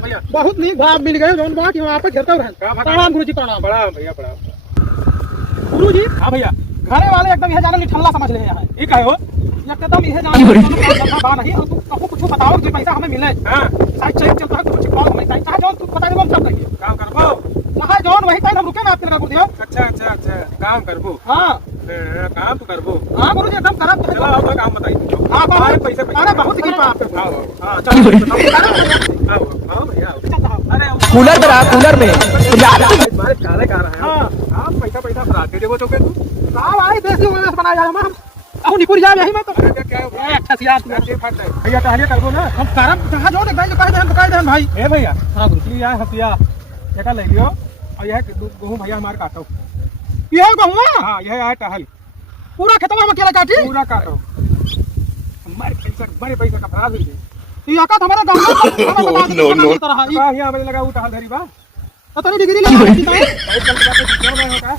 भैया बहुत नीक भाव मिल गए जौन बा कि वहाँ पे घेरते रहन। प्रणाम गुरुजी प्रणाम। प्रणाम भैया प्रणाम। गुरुजी हाँ भैया घरे वाले एकदम यह जाने ठल्ला समझ ले हैं। ये का हो एकदम यह जाने बा नहीं और तू कुछ बताओ कि पैसा हमें मिले। हाँ साइड चेक चलता है कुछ कौन हमें चाहे जौन तू बता दे हम सब करिए। काम करबो वहाँ जौन वही टाइम हम रुके ना आपके लगा गुरुजी। अच्छा अच्छा अच्छा काम करबो हाँ काम तो करबो। हाँ गुरुजी एकदम करब चलो आओ तो काम बताइए। हाँ बहुत पैसे अरे बहुत कृपा आप पे। आओ हाँ चलो आओ भैया अरे कूलर में रहा कूलर में तुम्हारे काले कार है। हाँ आप पैसा पैसा बढ़ाते देवो तो तू साहब आई देसी ओएस बनाया जा रहा हम अब निपुर जा यही मैं तो क्या क्या ए अच्छा सियार तू ये फट है भैया कहां करबो ना हम करब कहां जो देख भाई कह दे भाई। ए भैया हां गुरु लिया हसिया एटा ले लियो और यह गेहूं भैया हमार काटो। ये गहुआ हां यह है टहल पूरा खेतवा में अकेला काटी पूरा काटो हमारे पैसा का फराज हुई ये आका हमारा गांव नो, नो। तरह कहां यहां लगा वो टहल धरी बा तो तनी डिग्री लगा भाई चल जाते होगा